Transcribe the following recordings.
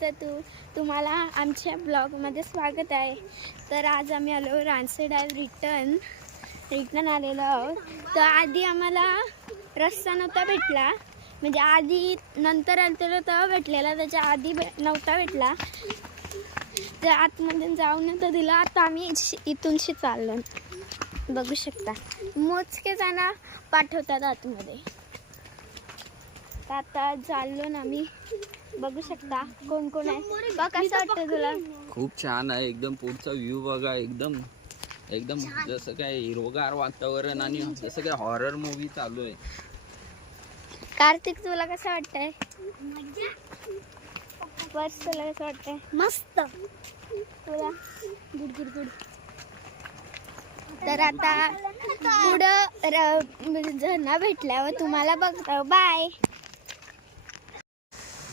तर तुम्हाला आमच्या ब्लॉगमध्ये स्वागत आहे. तर आज आम्ही आलो रानसे डायव्ह रिटर्न आलेलो आहोत. तर आधी आम्हाला रस्ता नव्हता भेटला, म्हणजे आधी नंतर आलेलो तेव्हा भेटलेला, त्याच्या आधी नव्हता भेटला. तर आतमध्ये जाऊन तर दिला. आता आम्ही इथूनशी चाललो, बघू शकता मोजके जण पाठवतात आतमध्ये. आता चाललो ना आम्ही, बघू शकता कोण कोण आहे. बघ कसं वाटतं तुला? खूप छान आहे एकदम. पुढचा व्ह्यू बघा, एकदम एकदम जसं काय हिरवगार वातावरण आणि जसं काय हॉरर मूवी चालू आहे. कार्तिक तुला कसं वाटतंय? वर्ष तुला कसं वाटतंय? मस्त. तुला गुड गुड गुड. तर आता पुढं झरना भेटल्यावर तुम्हाला बघतो. बाय.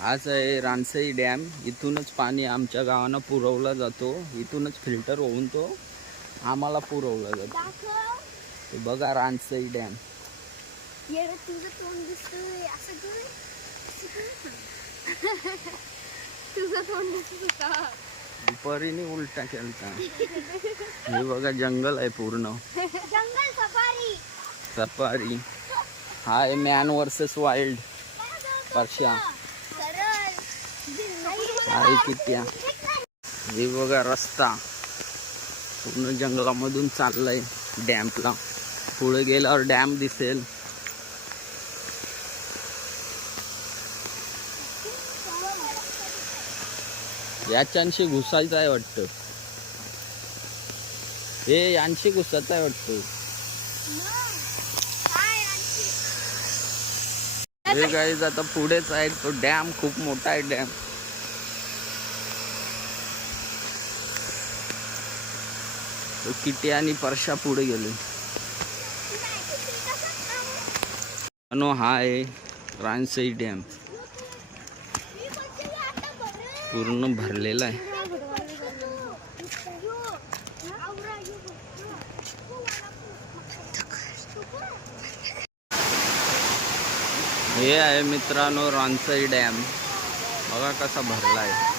आज आहे रानसई डॅम. इथूनच पाणी आमच्या गावांना पुरवला जातो. इथूनच फिल्टर होऊन तो आम्हाला पुरवला जातो. ते बघा रानसई डॅम. तुझं तोंड दिसतंय असं कर. तुझं तोंड दिसतं. दुपारीने उलटा केलता. हे बघा जंगल आहे पूर्ण. जंगल सफारी. सफारी. हा आहे मॅन वर्सेस वाईल्ड. परशा आहे कित्या. हे बघा रस्ता पूर्ण जंगलामधून चाललाय डॅमला. पुढे गेल्यावर डॅम दिसेल. याच्याशी घुसायचं आहे वाटतं. हे यांशी घुसायचं आहे वाटतं. हे गाईज आता पुढेच आहे तो डॅम. खूप मोठा आहे डॅम. तो किटी आणि परशा पुढे गेले. हा आहे रानसई डॅम. पूर्ण भरलेला आहे. हे आहे मित्रांनो रानसई डॅम. बघा कसा भरला आहे.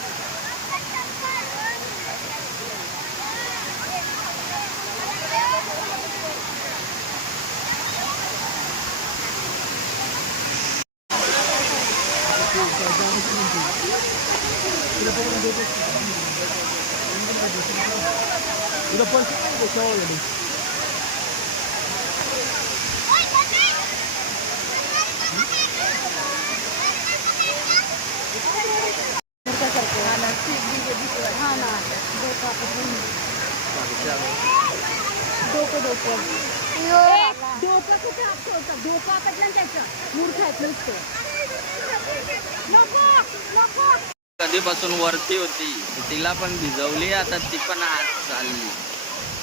कधीपासून वरती होती तिला पण भिजवली. आता ती पण आज चालली.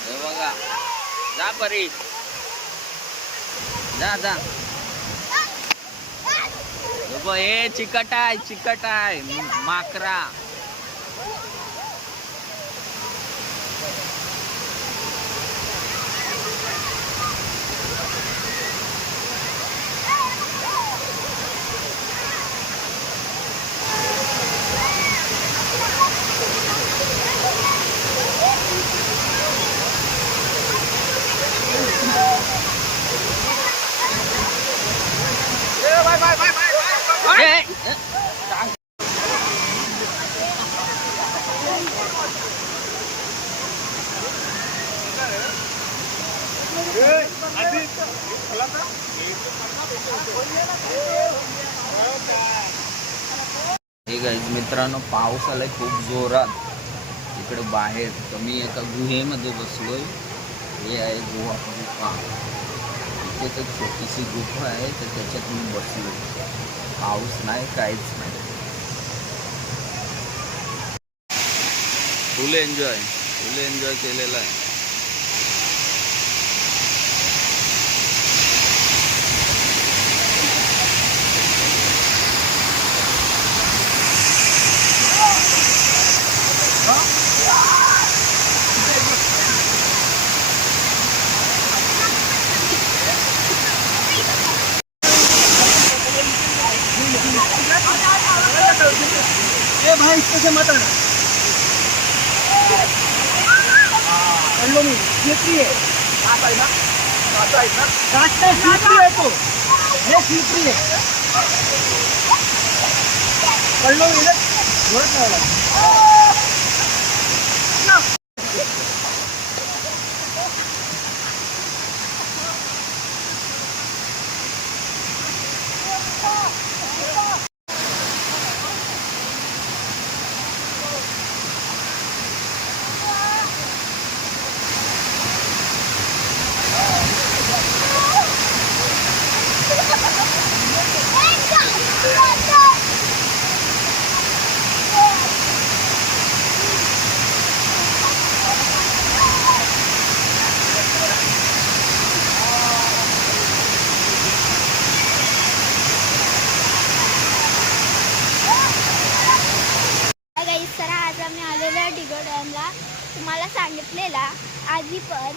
हे बघा. जा परी जा जा. हे चिकट आहे माकरा. हे गाईज मित्रांनो पाऊस आलाय खूप जोरात इकडे बाहेर. तर मी एका गुहेमध्ये बसलोय. हे आहे गुहा. इथे तर छोटीशी गुफा आहे, तर त्याच्यात मी बसलोय. पाऊस नाही, काहीच नाही. फुल एन्जॉय केलेला आहे. हाँ इसको से मत आना कर लो नहीं स्लिपरी है आता है ना रास्ता स्लिपरी है तो ये स्लिपरी है कर लो इधर जोरत लगा तर आज आम्ही आलेलो आहे डिगोड्यांना तुम्हाला सांगितलेला आधी पण.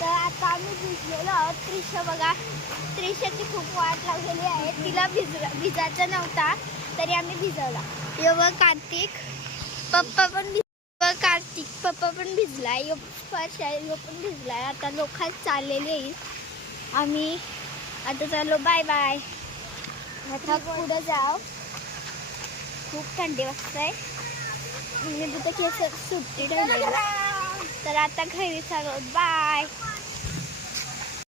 तर आता आम्ही भिजलेलो आहोत. त्रिशा बघा, त्रिशाची खूप वाट लागलेली आहे. तिला भिजायचा नव्हता तरी आम्ही भिजवला. यो बघ कार्तिक पप्पा पण भिजलाय. यो स्पर्श आहे, यो पण भिजलाय. आता लोकांत चाललेली आहे आम्ही. आता चाललो बाय बाय. आता पुढं जाऊ. खूप थंडी वाजते. मी तिथं केस सुट्टी ठेवलेली. तर आता घरी चाललो बाय.